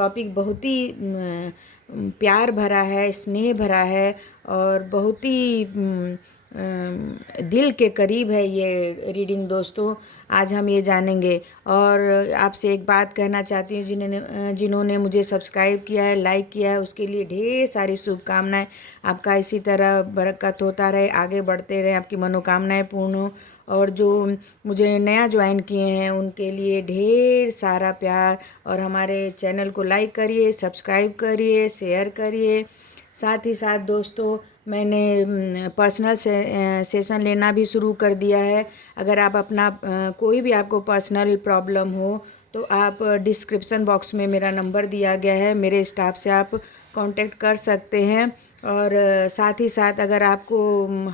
Topic बहुत ही प्यार भरा है, स्नेह भरा है और बहुत ही दिल के करीब है ये रीडिंग दोस्तों। आज हम ये जानेंगे और आपसे एक बात कहना चाहती हूँ, जिन्होंने मुझे सब्सक्राइब किया है, लाइक किया है, उसके लिए ढेर सारी शुभकामनाएं। आपका इसी तरह बरकत होता रहे, आगे बढ़ते रहे, आपकी मनोकामनाएं पूर्ण हो। और जो मुझे नया ज्वाइन किए हैं उनके लिए ढेर सारा प्यार। और हमारे चैनल को लाइक करिए, सब्सक्राइब करिए, शेयर करिए। साथ ही साथ दोस्तों मैंने पर्सनल सेशन लेना भी शुरू कर दिया है। अगर आप अपना कोई भी आपको पर्सनल प्रॉब्लम हो तो आप डिस्क्रिप्शन बॉक्स में मेरा नंबर दिया गया है, मेरे स्टाफ से आप कांटेक्ट कर सकते हैं। और साथ ही साथ अगर आपको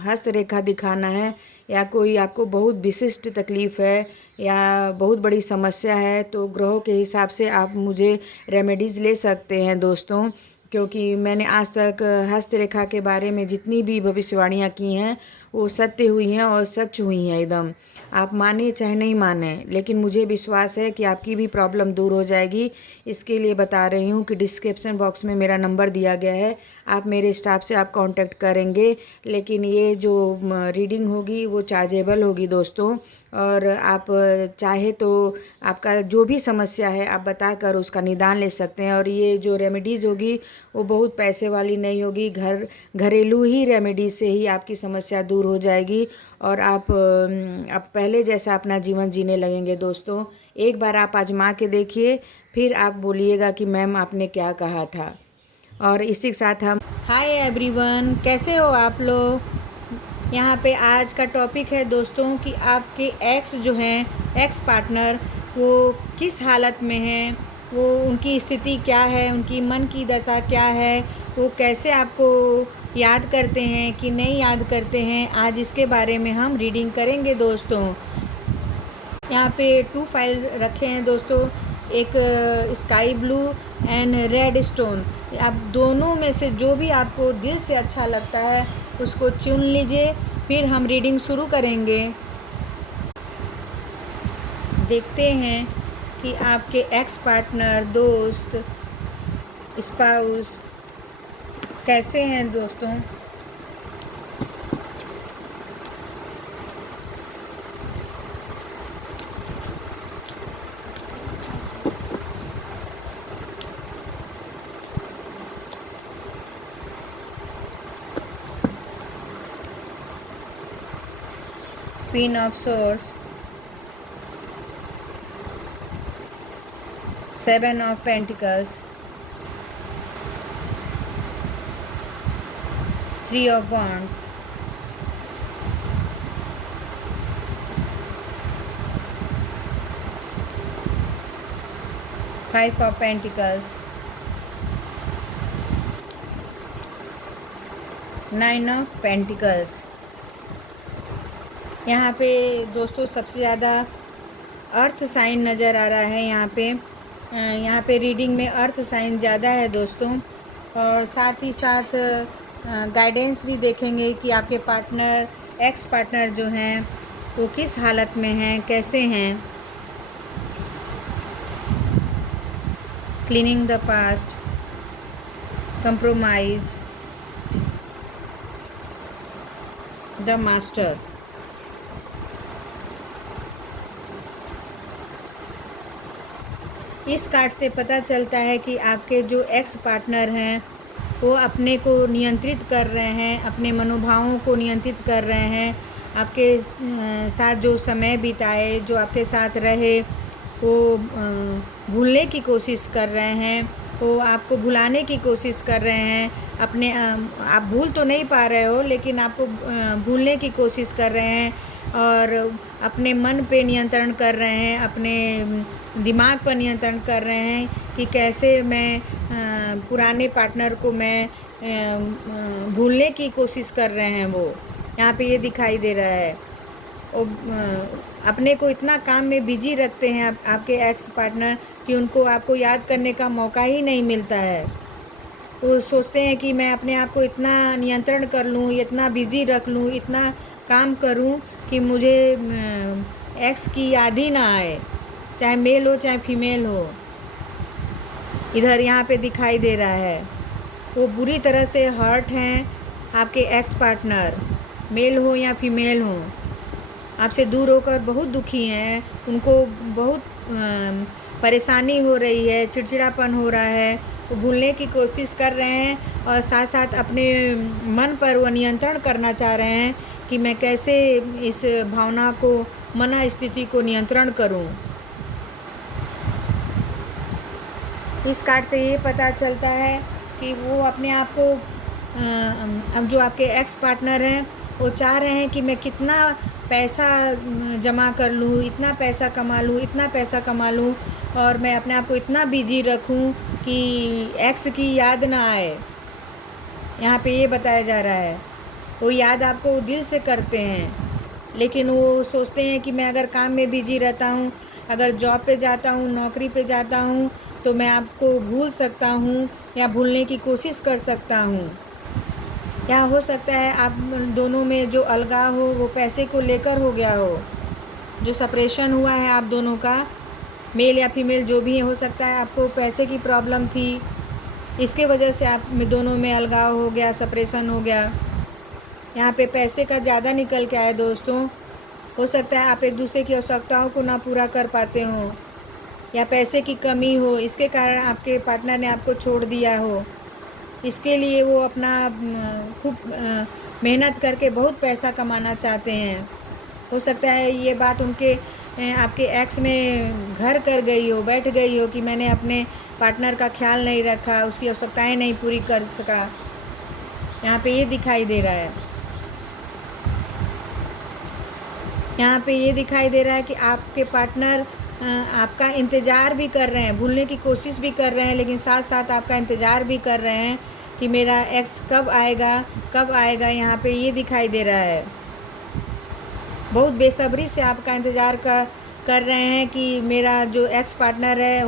हस्तरेखा दिखाना है या कोई आपको बहुत विशिष्ट तकलीफ़ है या बहुत बड़ी समस्या है तो ग्रहों के हिसाब से आप मुझे रेमेडीज़ ले सकते हैं दोस्तों। क्योंकि मैंने आज तक हस्तरेखा के बारे में जितनी भी भविष्यवाणियाँ की हैं वो सत्य हुई हैं और सच हुई हैं एकदम। आप माने चाहे नहीं माने, लेकिन मुझे विश्वास है कि आपकी भी प्रॉब्लम दूर हो जाएगी। इसके लिए बता रही हूँ कि डिस्क्रिप्शन बॉक्स में मेरा नंबर दिया गया है, आप मेरे स्टाफ से आप कांटेक्ट करेंगे। लेकिन ये जो रीडिंग होगी वो चार्जेबल होगी दोस्तों। और आप चाहे तो आपका जो भी समस्या है आप बताकर उसका निदान ले सकते हैं। और ये जो रेमेडीज़ होगी वो बहुत पैसे वाली नहीं होगी, घरेलू ही रेमेडी से ही आपकी समस्या दूर हो जाएगी और आप पहले जैसा अपना जीवन जीने लगेंगे दोस्तों। एक बार आप आजमा के देखिए, फिर आप बोलिएगा कि मैम आपने क्या कहा था। और इसी के साथ हम हाय एवरीवन, कैसे हो आप लोग। यहाँ पे आज का टॉपिक है दोस्तों कि आपके एक्स जो हैं, एक्स पार्टनर, वो किस हालत में हैं, वो उनकी स्थिति क्या है, उनकी मन की दशा क्या है, वो कैसे आपको याद करते हैं कि नहीं याद करते हैं। आज इसके बारे में हम रीडिंग करेंगे दोस्तों। यहाँ पे 2 फाइल रखे हैं दोस्तों, एक sky blue and red stone. आप दोनों में से जो भी आपको दिल से अच्छा लगता है उसको चुन लीजिए, फिर हम रीडिंग शुरू करेंगे। देखते हैं कि आपके एक्स पार्टनर, दोस्त, स्पाउस कैसे हैं दोस्तों। Queen of source, 7 of pentacles, 3 of wands, 5 of pentacles, 9 of pentacles. यहाँ पे दोस्तों सबसे ज़्यादा अर्थ साइन नज़र आ रहा है। यहाँ पे रीडिंग में अर्थ साइन ज़्यादा है दोस्तों। और साथ ही साथ गाइडेंस भी देखेंगे कि आपके पार्टनर, एक्स पार्टनर जो हैं वो किस हालत में हैं, कैसे हैं। Cleaning the past, compromise, the master. इस कार्ड से पता चलता है कि आपके जो एक्स पार्टनर हैं वो अपने को नियंत्रित कर रहे हैं, अपने मनोभावों को नियंत्रित कर रहे हैं। आपके साथ जो समय बिताए, जो आपके साथ रहे, वो भूलने की कोशिश कर रहे हैं, वो आपको भुलाने की कोशिश कर रहे हैं। आप भूल तो नहीं पा रहे हो, लेकिन आपको भूलने की कोशिश कर रहे हैं और अपने मन पे नियंत्रण कर रहे हैं, अपने दिमाग पर नियंत्रण कर रहे हैं कि कैसे मैं पुराने पार्टनर को मैं भूलने की कोशिश कर रहे हैं। वो यहाँ पे ये दिखाई दे रहा है। अपने को इतना काम में बिजी रखते हैं आपके एक्स पार्टनर कि उनको आपको याद करने का मौका ही नहीं मिलता है। वो सोचते हैं कि मैं अपने आप को इतना नियंत्रण कर लूँ, इतना बिजी रख लूँ, इतना काम करूँ कि मुझे एक्स की याद ही ना आए, चाहे मेल हो चाहे फीमेल हो। इधर यहाँ पे दिखाई दे रहा है। वो बुरी तरह से हर्ट हैं, आपके एक्स पार्टनर, मेल हो या फीमेल हो, आपसे दूर होकर बहुत दुखी हैं। उनको बहुत परेशानी हो रही है, चिड़चिड़ापन हो रहा है। वो भूलने की कोशिश कर रहे हैं और साथ साथ अपने मन पर वो नियंत्रण करना चाह रहे हैं कि मैं कैसे इस भावना को, मन स्थिति को नियंत्रण करूं। इस कार्ड से ये पता चलता है कि वो अपने आप को अब जो आपके एक्स पार्टनर हैं वो चाह रहे हैं कि मैं कितना पैसा जमा कर लूँ, इतना पैसा कमा लूँ, इतना पैसा कमा लूँ और मैं अपने आप को इतना बिजी रखूँ कि एक्स की याद ना आए। यहाँ पे ये बताया जा रहा है। वो याद आपको दिल से करते हैं, लेकिन वो सोचते हैं कि मैं अगर काम में बिजी रहता हूँ, अगर जॉब पे जाता हूँ, नौकरी पे जाता हूँ, तो मैं आपको भूल सकता हूँ या भूलने की कोशिश कर सकता हूँ। या हो सकता है आप दोनों में जो अलगाव हो वो पैसे को लेकर हो गया हो। जो सेपरेशन हुआ है आप दोनों का, मेल या फीमेल जो भी है, हो सकता है आपको पैसे की प्रॉब्लम थी, इसके वजह से आप दोनों में अलगाव हो गया, सेपरेशन हो गया। यहाँ पे पैसे का ज़्यादा निकल के आए दोस्तों। हो सकता है आप एक दूसरे की आवश्यकताओं को ना पूरा कर पाते हो या पैसे की कमी हो, इसके कारण आपके पार्टनर ने आपको छोड़ दिया हो। इसके लिए वो अपना खूब मेहनत करके बहुत पैसा कमाना चाहते हैं। हो सकता है ये बात उनके आपके एक्स में घर कर गई हो, बैठ गई हो कि मैंने अपने पार्टनर का ख्याल नहीं रखा, उसकी आवश्यकताएं नहीं पूरी कर सका। यहाँ पे ये दिखाई दे रहा है। यहाँ पे ये दिखाई दे रहा है कि आपके पार्टनर आपका इंतज़ार भी कर रहे हैं, भूलने की कोशिश भी कर रहे हैं, लेकिन साथ साथ आपका इंतज़ार भी कर रहे हैं कि मेरा एक्स कब आएगा, कब आएगा। यहाँ पे ये दिखाई दे रहा है। बहुत बेसब्री से आपका इंतज़ार कर रहे हैं कि मेरा जो एक्स पार्टनर है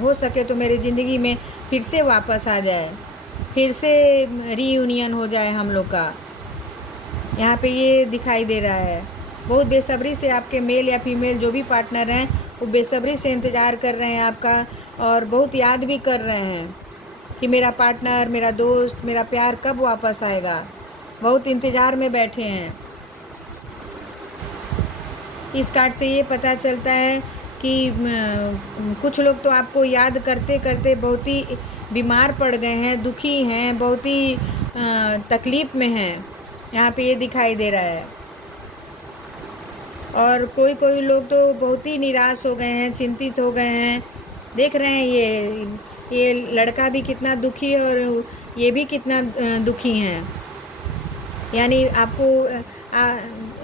हो सके तो मेरी ज़िंदगी में फिर से वापस आ जाए, फिर से रीयूनियन हो जाए हम लोग का। यहाँ पे ये दिखाई दे रहा है। बहुत बेसब्री से आपके मेल या फीमेल जो भी पार्टनर हैं वो बेसब्री से इंतज़ार कर रहे हैं आपका और बहुत याद भी कर रहे हैं कि मेरा पार्टनर, मेरा दोस्त, मेरा प्यार कब वापस आएगा। बहुत इंतज़ार में बैठे हैं। इस कार्ड से ये पता चलता है कि कुछ लोग तो आपको याद करते करते बहुत ही बीमार पड़ गए हैं, दुखी हैं, बहुत ही तकलीफ़ में हैं। यहाँ पे ये दिखाई दे रहा है। और कोई कोई लोग तो बहुत ही निराश हो गए हैं, चिंतित हो गए हैं। देख रहे हैं ये लड़का भी कितना दुखी है और ये भी कितना दुखी हैं। यानी आपको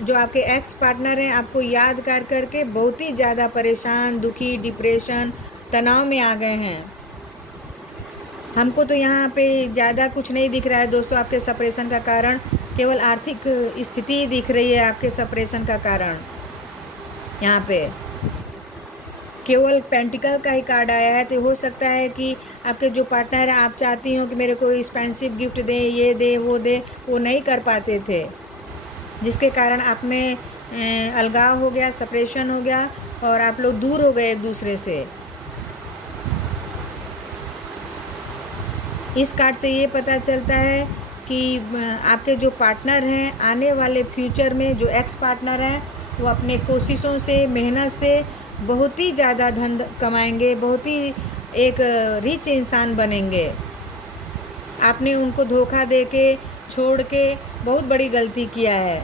जो आपके एक्स पार्टनर हैं आपको याद कर करके बहुत ही ज़्यादा परेशान, दुखी, डिप्रेशन, तनाव में आ गए हैं। हमको तो यहाँ पे ज़्यादा कुछ नहीं दिख रहा है दोस्तों आपके सेपरेशन का कारण, केवल आर्थिक स्थिति दिख रही है आपके सेपरेशन का कारण। यहाँ पे केवल पेंटिकल का ही कार्ड आया है, तो हो सकता है कि आपके जो पार्टनर हैं आप चाहती हो कि मेरे को एक्सपेंसिव गिफ्ट दें, ये दे, वो नहीं कर पाते थे, जिसके कारण आप में अलगाव हो गया, सेपरेशन हो गया और आप लोग दूर हो गए एक दूसरे से। इस कार्ड से ये पता चलता है कि आपके जो पार्टनर हैं आने वाले फ्यूचर में, जो एक्स पार्टनर हैं वो अपने कोशिशों से, मेहनत से बहुत ही ज़्यादा धन कमाएंगे, बहुत ही एक रिच इंसान बनेंगे। आपने उनको धोखा दे के, छोड़ के बहुत बड़ी गलती किया है।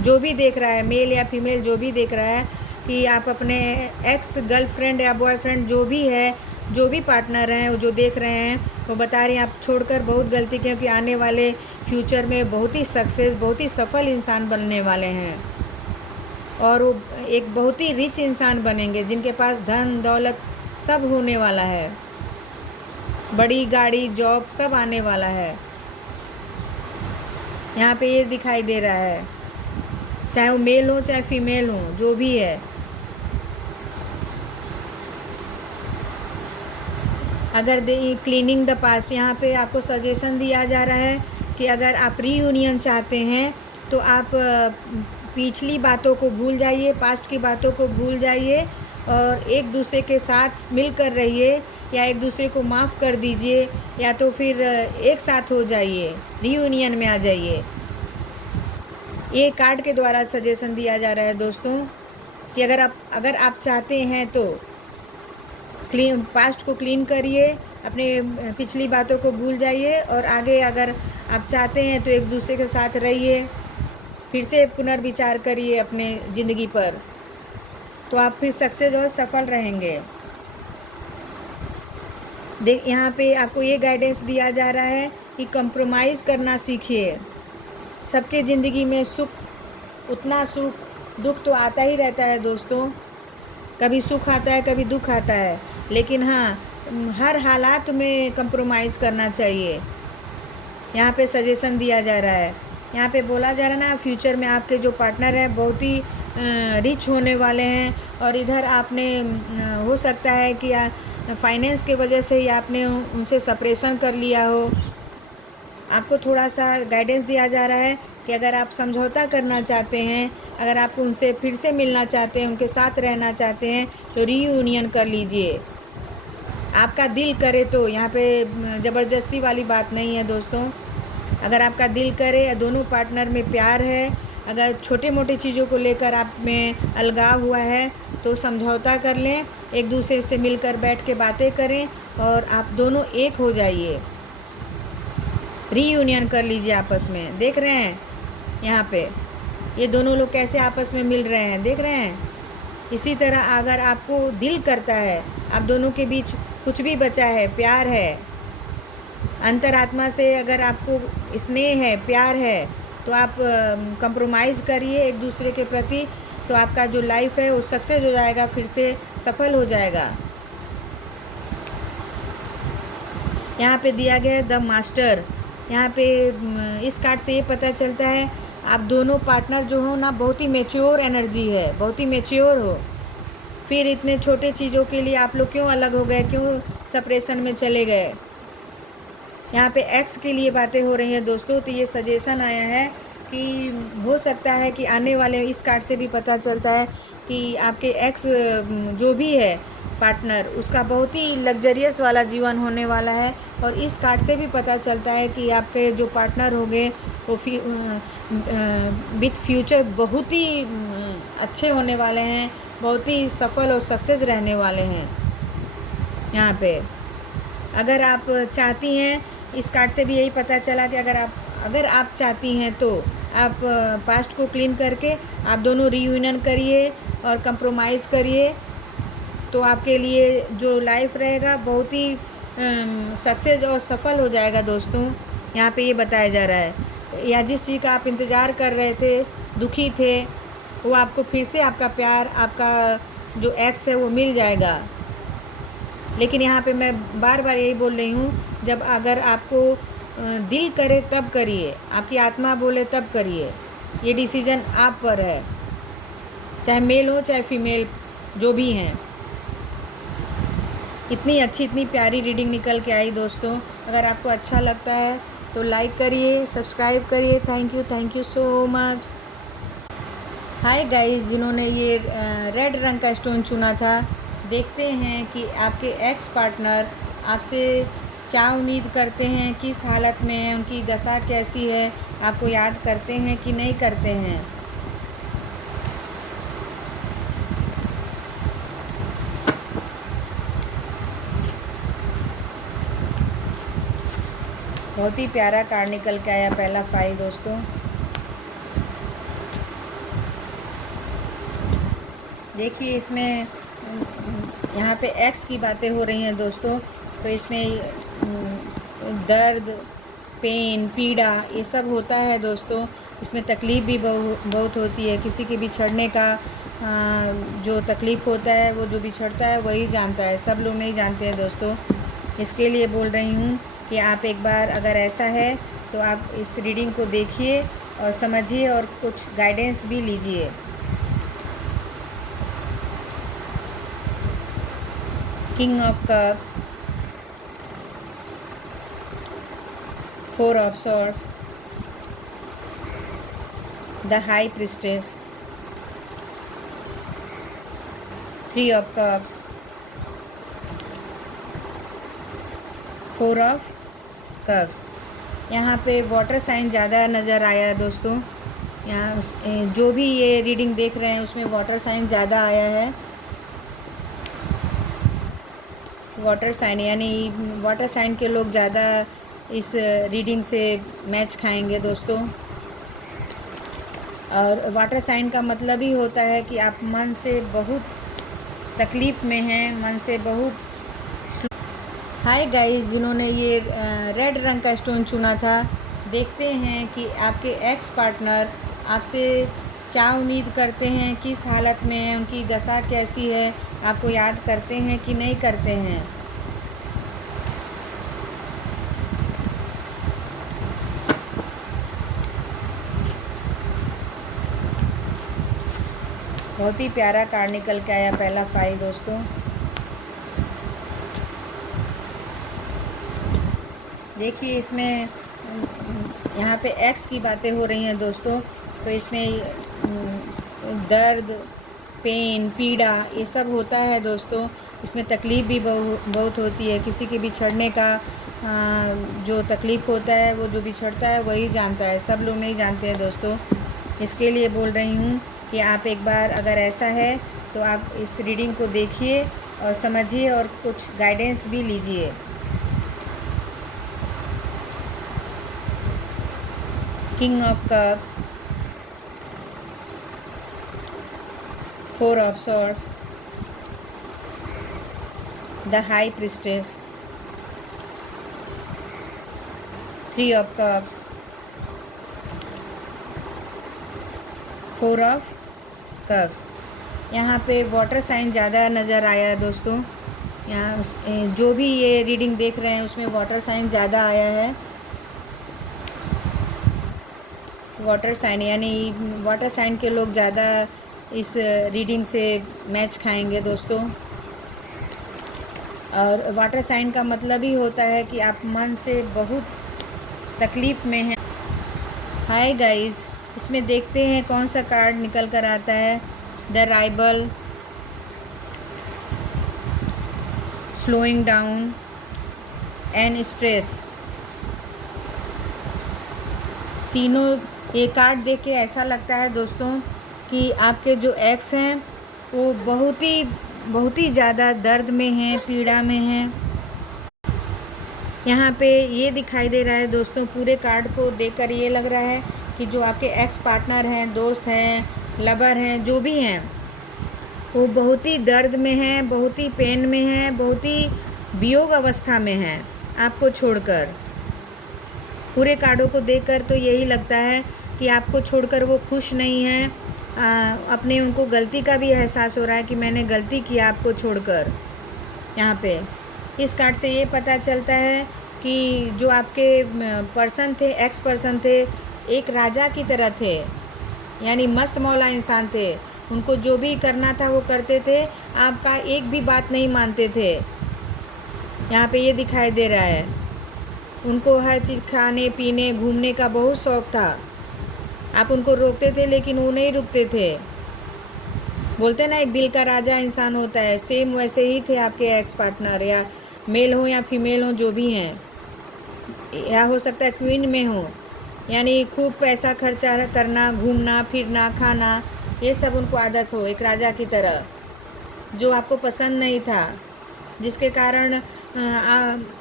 जो भी देख रहा है, मेल या फीमेल जो भी देख रहा है कि आप अपने एक्स गर्लफ्रेंड या बॉयफ्रेंड जो भी है, जो भी पार्टनर हैं, वो जो देख रहे हैं वो बता रही हैं आप छोड़कर बहुत गलती, क्योंकि आने वाले फ्यूचर में बहुत ही सक्सेस, बहुत ही सफल इंसान बनने वाले हैं और वो एक बहुत ही रिच इंसान बनेंगे जिनके पास धन दौलत सब होने वाला है, बड़ी गाड़ी, जॉब सब आने वाला है। यहाँ पे ये दिखाई दे रहा है, चाहे वो मेल हो चाहे फीमेल हो, जो भी है। अगर क्लीनिंग द पास्ट, यहाँ पे आपको सजेशन दिया जा रहा है कि अगर आप रीयूनियन चाहते हैं तो आप पिछली बातों को भूल जाइए, पास्ट की बातों को भूल जाइए और एक दूसरे के साथ मिलकर रहिए, या एक दूसरे को माफ़ कर दीजिए, या तो फिर एक साथ हो जाइए, रीयूनियन में आ जाइए। ये कार्ड के द्वारा सजेशन दिया जा रहा है दोस्तों कि अगर आप चाहते हैं तो पास्ट को क्लीन करिए, अपने पिछली बातों को भूल जाइए, और आगे अगर आप चाहते हैं तो एक दूसरे के साथ रहिए, फिर से पुनर्विचार करिए अपने ज़िंदगी पर, तो आप फिर सक्सेस और सफल रहेंगे। यहाँ पे आपको ये गाइडेंस दिया जा रहा है कि कंप्रोमाइज़ करना सीखिए। सबके ज़िंदगी में उतना सुख दुख तो आता ही रहता है दोस्तों, कभी सुख आता है कभी दुख आता है, लेकिन हाँ, हर हालात में कंप्रोमाइज़ करना चाहिए। यहाँ पे सजेशन दिया जा रहा है, यहाँ पे बोला जा रहा है ना, फ्यूचर में आपके जो पार्टनर हैं बहुत ही रिच होने वाले हैं, और इधर आपने हो सकता है कि फाइनेंस के वजह से ही आपने उनसे सेपरेशन कर लिया हो। आपको थोड़ा सा गाइडेंस दिया जा रहा है कि अगर आप समझौता करना चाहते हैं, अगर आप उनसे फिर से मिलना चाहते हैं, उनके साथ रहना चाहते हैं, तो रीयूनियन कर लीजिए। आपका दिल करे तो, यहाँ पे ज़बरदस्ती वाली बात नहीं है दोस्तों। अगर आपका दिल करे या दोनों पार्टनर में प्यार है, अगर छोटे मोटे चीज़ों को लेकर आप में अलगाव हुआ है, तो समझौता कर लें, एक दूसरे से मिलकर बैठ के बातें करें, और आप दोनों एक हो जाइए, रीयूनियन कर लीजिए आपस में। देख रहे हैं यहाँ पे ये दोनों लोग कैसे आपस में मिल रहे हैं, देख रहे हैं। इसी तरह अगर आपको दिल करता है, आप दोनों के बीच कुछ भी बचा है, प्यार है, अंतरात्मा से अगर आपको स्नेह है, प्यार है, तो आप कंप्रोमाइज़ करिए एक दूसरे के प्रति, तो आपका जो लाइफ है वो सक्सेस हो जाएगा, फिर से सफल हो जाएगा। यहाँ पे दिया गया है द मास्टर। यहाँ पे इस कार्ड से ये पता चलता है आप दोनों पार्टनर जो हो ना, बहुत ही मैच्योर एनर्जी है, बहुत ही मैच्योर हो। फिर इतने छोटे चीज़ों के लिए आप लोग क्यों अलग हो गए, क्यों सेपरेशन में चले गए। यहाँ पे एक्स के लिए बातें हो रही हैं दोस्तों, तो ये सजेशन आया है कि हो सकता है कि आने वाले, इस कार्ड से भी पता चलता है कि आपके एक्स जो भी है पार्टनर, उसका बहुत ही लग्जरियस वाला जीवन होने वाला है। और इस कार्ड से भी पता चलता है कि आपके जो पार्टनर होंगे वो विथ फ्यूचर बहुत ही अच्छे होने वाले हैं, बहुत ही सफल और सक्सेस रहने वाले हैं। यहाँ पे अगर आप चाहती हैं, इस कार्ड से भी यही पता चला कि अगर आप चाहती हैं तो आप पास्ट को क्लीन करके आप दोनों रीयूनियन करिए और कंप्रोमाइज़ करिए, तो आपके लिए जो लाइफ रहेगा बहुत ही सक्सेस और सफल हो जाएगा दोस्तों। यहाँ पे ये बताया जा रहा है, या जिस चीज़ का आप इंतज़ार कर रहे थे, दुखी थे, वो आपको फिर से आपका प्यार, आपका जो एक्स है वो मिल जाएगा। लेकिन यहाँ पे मैं बार बार यही बोल रही हूँ, जब अगर आपको दिल करे तब करिए, आपकी आत्मा बोले तब करिए, ये डिसीज़न आप पर है, चाहे मेल हो चाहे फीमेल जो भी हैं। इतनी अच्छी, इतनी प्यारी रीडिंग निकल के आई दोस्तों। अगर आपको अच्छा लगता है तो लाइक करिए, सब्सक्राइब करिए। Thank you so much. Hi guys, जिन्होंने ये रेड रंग का स्टोन चुना था, देखते हैं कि आपके एक्स पार्टनर आपसे क्या उम्मीद करते हैं, किस हालत में है, उनकी दशा कैसी है, आपको याद करते हैं कि नहीं करते हैं। बहुत ही प्यारा कार्ड निकल के आया, पहला फाइल दोस्तों। देखिए इसमें यहाँ पे एक्स की बातें हो रही हैं दोस्तों, तो इसमें दर्द, पेन, पीड़ा ये सब होता है दोस्तों। इसमें तकलीफ़ भी बहुत होती है। किसी के बिछड़ने का जो तकलीफ़ होता है, वो जो बिछड़ता है वही जानता है, सब लोग नहीं जानते हैं दोस्तों। इसके लिए बोल रही हूँ कि आप एक बार अगर ऐसा है तो आप इस रीडिंग को देखिए और समझिए और कुछ गाइडेंस भी लीजिए। King of cups, 4 of swords, the high priestess, 3 of cups, 4 of cups। यहाँ पे वाटर साइन ज़्यादा नज़र आया है दोस्तों। यहाँ जो भी ये रीडिंग देख रहे हैं उसमें वाटर साइन ज़्यादा आया है। वाटर साइन यानी वाटर साइन के लोग ज़्यादा इस रीडिंग से मैच खाएंगे दोस्तों। और वाटर साइन का मतलब ही होता है कि आप मन से बहुत तकलीफ़ में हैं, मन से बहुत। हाय गाइस, जिन्होंने ये रेड रंग का स्टोन चुना था, देखते हैं कि आपके एक्स पार्टनर आपसे क्या उम्मीद करते हैं, किस हालत में है, उनकी दशा कैसी है, आपको याद करते हैं कि नहीं करते हैं। बहुत ही प्यारा कार्ड निकल के आया पहला फाइल दोस्तों। देखिए इसमें यहाँ पे एक्स की बातें हो रही हैं दोस्तों। तो इसमें दर्द, पेन, पीड़ा ये सब होता है दोस्तों। इसमें तकलीफ़ भी बहुत होती है। किसी के बिछड़ने का जो तकलीफ़ होता है वो जो बिछड़ता है वही जानता है, सब लोग नहीं जानते हैं दोस्तों। इसके लिए बोल रही हूँ कि आप एक बार अगर ऐसा है तो आप इस रीडिंग को देखिए और समझिए और कुछ गाइडेंस भी लीजिए। King of cups, 4 of swords, the high priestess, 3 of cups, 4 of cups। यहाँ पे वाटर साइन ज़्यादा नज़र आया है दोस्तों। यहाँ जो भी ये रीडिंग देख रहे हैं उसमें वाटर साइन ज़्यादा आया है। वाटर साइन यानी वाटर साइन के लोग ज़्यादा इस रीडिंग से मैच खाएंगे दोस्तों। और वाटर साइन का मतलब ही होता है कि आप मन से बहुत तकलीफ़ में हैं। हाय गाइस, इसमें देखते हैं कौन सा कार्ड निकल कर आता है। द राइबल, स्लोइंग डाउन एंड स्ट्रेस। तीनों ये कार्ड देख के ऐसा लगता है दोस्तों कि आपके जो एक्स हैं वो बहुत ही ज़्यादा दर्द में हैं, पीड़ा में हैं। यहाँ पे ये दिखाई दे रहा है दोस्तों, पूरे कार्ड को देखकर ये लग रहा है कि जो आपके एक्स पार्टनर हैं, दोस्त हैं, लवर हैं, जो भी हैं, वो बहुत ही दर्द में हैं, बहुत ही पेन में हैं, बहुत ही वियोग अवस्था में हैं आपको छोड़कर। पूरे कार्डों को देखकर तो यही लगता है कि आपको छोड़कर वो खुश नहीं हैं। अपने उनको गलती का भी एहसास हो रहा है कि मैंने गलती किया आपको छोड़कर। यहाँ पे इस कार्ड से ये पता चलता है कि जो आपके पर्सन थे, एक्स पर्सन थे, एक राजा की तरह थे, यानी मस्त मौला इंसान थे। उनको जो भी करना था वो करते थे, आपका एक भी बात नहीं मानते थे। यहाँ पे ये दिखाई दे रहा है। उनको हर चीज़ खाने पीने घूमने का बहुत शौक़ था। आप उनको रोकते थे लेकिन वो नहीं रुकते थे। बोलते ना एक दिल का राजा इंसान होता है, सेम वैसे ही थे आपके एक्स पार्टनर, या मेल हो या फीमेल हो, जो भी हैं, या हो सकता है क्वीन में हो। यानी खूब पैसा खर्चा करना, घूमना फिरना, खाना, ये सब उनको आदत हो एक राजा की तरह, जो आपको पसंद नहीं था, जिसके कारण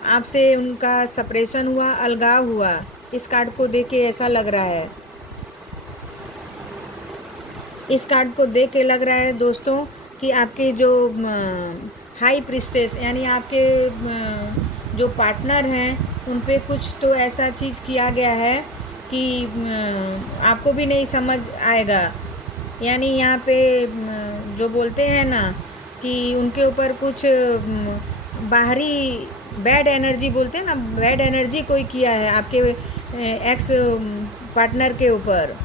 आपसे उनका सेपरेशन हुआ, अलगाव हुआ। इस कार्ड को देख के ऐसा लग रहा है। इस कार्ड को देख के लग रहा है दोस्तों कि आपके जो हाई प्रिस्टेस यानी आपके जो पार्टनर हैं उन पे कुछ तो ऐसा चीज़ किया गया है कि आपको भी नहीं समझ आएगा। यानी यहाँ पे जो बोलते हैं ना कि उनके ऊपर कुछ बाहरी बैड एनर्जी, बोलते हैं ना, बैड एनर्जी कोई किया है आपके एक्स पार्टनर के ऊपर।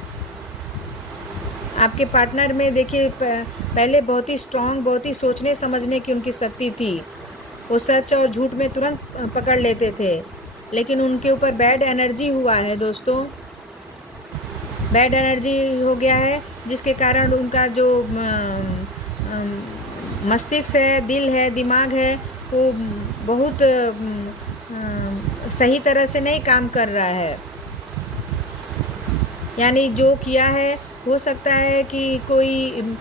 आपके पार्टनर में देखिए पहले बहुत ही स्ट्रॉन्ग, बहुत ही सोचने समझने की उनकी शक्ति थी। वो सच और झूठ में तुरंत पकड़ लेते थे, लेकिन उनके ऊपर बैड एनर्जी हुआ है दोस्तों। बैड एनर्जी हो गया है जिसके कारण उनका जो मस्तिष्क है, दिल है, दिमाग है, वो बहुत सही तरह से नहीं काम कर रहा है। यानी जो किया है, हो सकता है कि कोई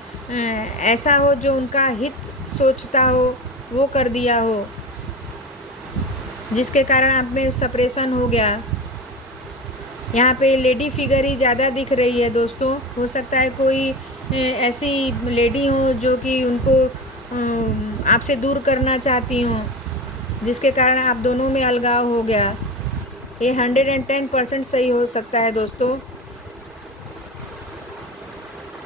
ऐसा हो जो उनका हित सोचता हो, वो कर दिया हो, जिसके कारण आप में सेपरेशन हो गया। यहाँ पे लेडी फिगर ही ज़्यादा दिख रही है दोस्तों। हो सकता है कोई ऐसी लेडी हो जो कि उनको आपसे दूर करना चाहती हूँ, जिसके कारण आप दोनों में अलगाव हो गया। ये 110% सही हो सकता है दोस्तों।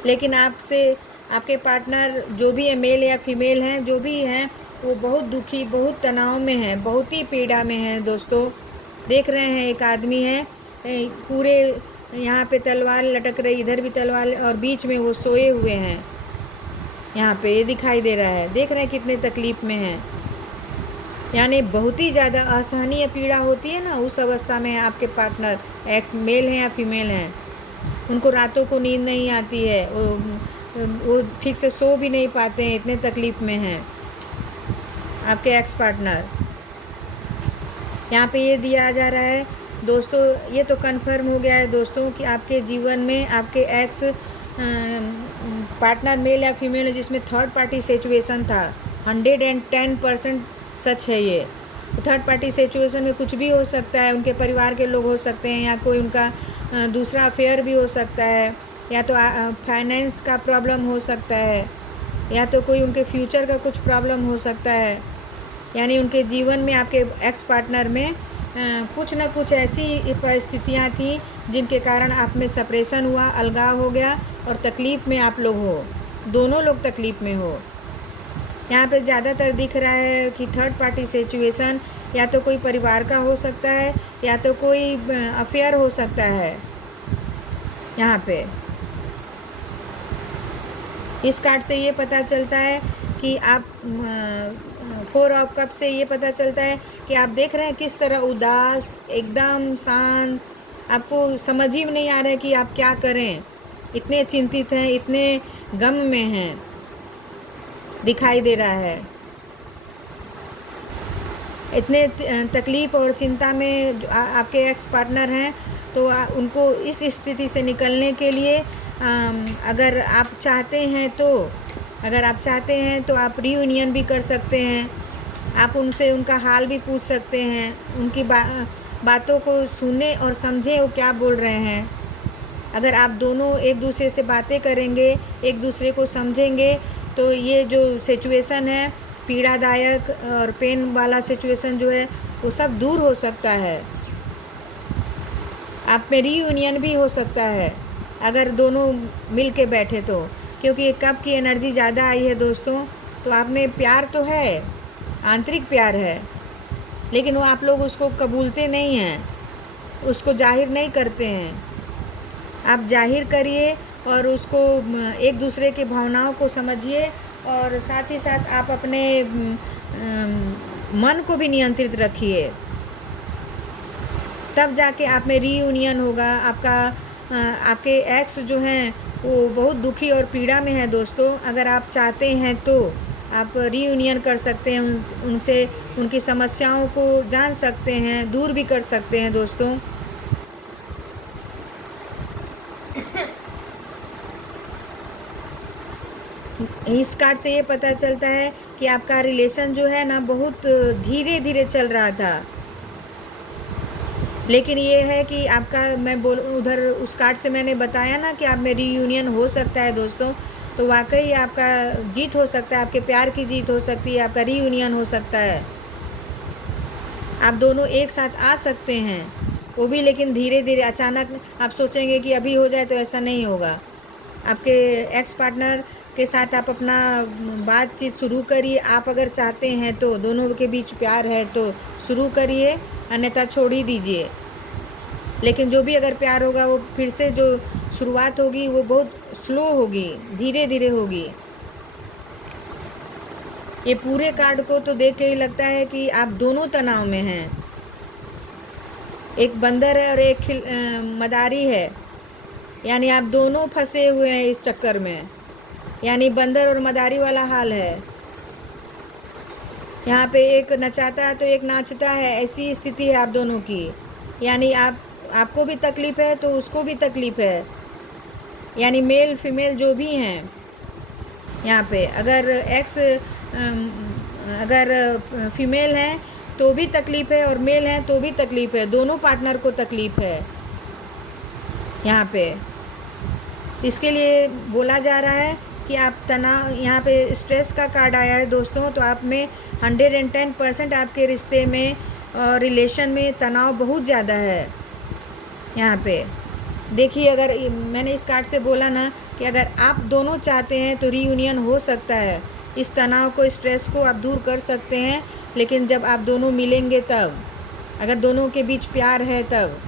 लेकिन आपसे आपके पार्टनर जो भी है, मेल या फीमेल हैं, जो भी हैं, वो बहुत दुखी, बहुत तनाव में हैं, बहुत ही पीड़ा में हैं दोस्तों। देख रहे हैं एक आदमी है, पूरे यहाँ पे तलवार लटक रही, इधर भी तलवार, और बीच में वो सोए हुए हैं। यहाँ पे ये दिखाई दे रहा है। देख रहे हैं कितने तकलीफ़ में हैं। यानी बहुत ही ज़्यादा असहनीय या पीड़ा होती है ना, उस अवस्था में आपके पार्टनर, एक्स मेल हैं या फीमेल हैं, उनको रातों को नींद नहीं आती है, वो ठीक से सो भी नहीं पाते हैं, इतने तकलीफ़ में हैं आपके एक्स पार्टनर। यहाँ पे ये दिया जा रहा है दोस्तों, ये तो कन्फर्म हो गया है दोस्तों कि आपके जीवन में आपके एक्स पार्टनर मेल या फीमेल जिसमें थर्ड पार्टी सिचुएशन था। 110% सच है ये। थर्ड पार्टी सिचुएशन में कुछ भी हो सकता है, उनके परिवार के लोग हो सकते हैं, या कोई उनका दूसरा अफेयर भी हो सकता है, या तो फाइनेंस का प्रॉब्लम हो सकता है, या तो कोई उनके फ्यूचर का कुछ प्रॉब्लम हो सकता है। यानी उनके जीवन में आपके एक्स पार्टनर में कुछ ना कुछ ऐसी परिस्थितियाँ थी जिनके कारण आप में सेपरेशन हुआ, अलगाव हो गया, और तकलीफ़ में आप लोग हो, दोनों लोग तकलीफ़ में हो। यहाँ पे ज़्यादातर दिख रहा है कि थर्ड पार्टी सिचुएशन या तो कोई परिवार का हो सकता है, या तो कोई अफेयर हो सकता है। यहाँ पे इस कार्ड से ये पता चलता है कि आप 4 ऑफ कप से ये पता चलता है कि आप देख रहे हैं किस तरह उदास, एकदम शांत, आपको समझ ही नहीं आ रहा है कि आप क्या करें, इतने चिंतित हैं, इतने गम में हैं, दिखाई दे रहा है। इतने तकलीफ़ और चिंता में जो आपके एक्स पार्टनर हैं, तो उनको इस स्थिति से निकलने के लिए अगर आप चाहते हैं तो आप रीयूनियन भी कर सकते हैं। आप उनसे उनका हाल भी पूछ सकते हैं, उनकी बातों को सुने और समझें वो क्या बोल रहे हैं। अगर आप दोनों एक दूसरे से बातें करेंगे, एक दूसरे को समझेंगे, तो ये जो सिचुएशन है, पीड़ादायक और पेन वाला सिचुएशन जो है, वो सब दूर हो सकता है। आप में रीयूनियन भी हो सकता है अगर दोनों मिल के बैठे तो, क्योंकि कब की एनर्जी ज़्यादा आई है दोस्तों। तो आप में प्यार तो है, आंतरिक प्यार है, लेकिन वो आप लोग उसको कबूलते नहीं हैं, उसको जाहिर नहीं करते हैं। आप जाहिर करिए और उसको एक दूसरे की भावनाओं को समझिए, और साथ ही साथ आप अपने मन को भी नियंत्रित रखिए, तब जाके आप में रीयूनियन होगा। आपके एक्स जो हैं वो बहुत दुखी और पीड़ा में है दोस्तों। अगर आप चाहते हैं तो आप रीयूनियन कर सकते हैं, उनसे उनकी समस्याओं को जान सकते हैं, दूर भी कर सकते हैं दोस्तों। इस कार्ड से ये पता चलता है कि आपका रिलेशन जो है ना, बहुत धीरे धीरे चल रहा था, लेकिन ये है कि आपका, मैं उधर उस कार्ड से मैंने बताया ना कि आप में रीयूनियन हो सकता है दोस्तों। तो वाकई आपका जीत हो सकता है, आपके प्यार की जीत हो सकती है, आपका रीयूनियन हो सकता है, आप दोनों एक साथ आ सकते हैं, वो भी लेकिन धीरे धीरे। अचानक आप सोचेंगे कि अभी हो जाए, तो ऐसा नहीं होगा। आपके एक्स पार्टनर के साथ आप अपना बातचीत शुरू करिए। आप अगर चाहते हैं तो, दोनों के बीच प्यार है तो शुरू करिए, अन्यथा छोड़ ही दीजिए। लेकिन जो भी अगर प्यार होगा, वो फिर से जो शुरुआत होगी वो बहुत स्लो होगी, धीरे धीरे होगी। ये पूरे कार्ड को तो देख के ही लगता है कि आप दोनों तनाव में हैं। एक बंदर है और एक मदारी है, यानी आप दोनों फंसे हुए हैं इस चक्कर में। यानी बंदर और मदारी वाला हाल है। यहाँ पे एक नचाता है तो एक नाचता है, ऐसी स्थिति है आप दोनों की। यानी आपको भी तकलीफ़ है तो उसको भी तकलीफ़ है, यानी मेल फीमेल जो भी हैं यहाँ पे। अगर फीमेल हैं तो भी तकलीफ़ है और मेल हैं तो भी तकलीफ़ है, दोनों पार्टनर को तकलीफ़ है यहाँ पे। इसके लिए बोला जा रहा है कि आप तनाव, यहाँ पे स्ट्रेस का कार्ड आया है दोस्तों, तो आप में 110% आपके रिश्ते में और रिलेशन में तनाव बहुत ज़्यादा है यहाँ पे। देखिए, अगर मैंने इस कार्ड से बोला ना कि अगर आप दोनों चाहते हैं तो रीयूनियन हो सकता है, इस तनाव को, स्ट्रेस को आप दूर कर सकते हैं, लेकिन जब आप दोनों मिलेंगे तब, अगर दोनों के बीच प्यार है तब।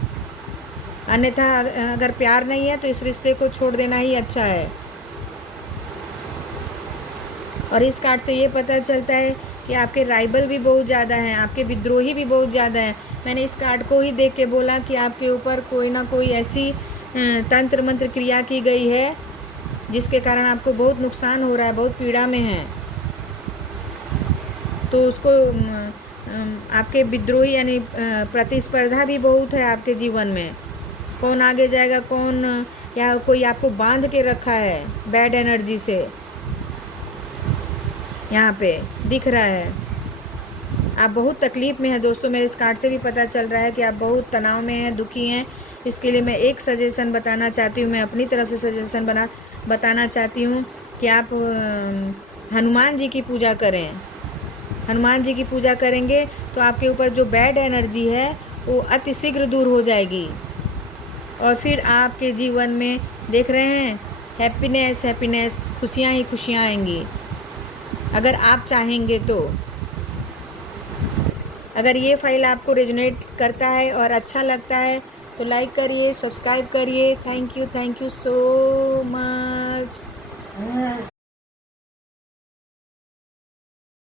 अन्यथा अगर प्यार नहीं है तो इस रिश्ते को छोड़ देना ही अच्छा है। और इस कार्ड से ये पता चलता है कि आपके राइवल भी बहुत ज़्यादा हैं, आपके विद्रोही भी बहुत ज़्यादा हैं। मैंने इस कार्ड को ही देख के बोला कि आपके ऊपर कोई ना कोई ऐसी तंत्र मंत्र क्रिया की गई है जिसके कारण आपको बहुत नुकसान हो रहा है, बहुत पीड़ा में है। तो उसको आपके विद्रोही यानी प्रतिस्पर्धा भी बहुत है आपके जीवन में। कौन आगे जाएगा, कौन, या कोई आपको बांध के रखा है बैड एनर्जी से, यहाँ पे दिख रहा है। आप बहुत तकलीफ़ में हैं दोस्तों। मेरे इस कार्ड से भी पता चल रहा है कि आप बहुत तनाव में हैं, दुखी हैं। इसके लिए मैं एक सजेशन बताना चाहती हूँ, मैं अपनी तरफ से सजेशन बताना चाहती हूँ कि आप हनुमान जी की पूजा करें। हनुमान जी की पूजा करेंगे तो आपके ऊपर जो बैड एनर्जी है वो अतिशीघ्र दूर हो जाएगी, और फिर आपके जीवन में देख रहे हैं हैप्पीनेस, खुशियाँ ही खुशियाँ आएंगी अगर आप चाहेंगे तो। अगर ये फाइल आपको रेजोनेट करता है और अच्छा लगता है तो लाइक करिए, सब्सक्राइब करिए। Thank you so much.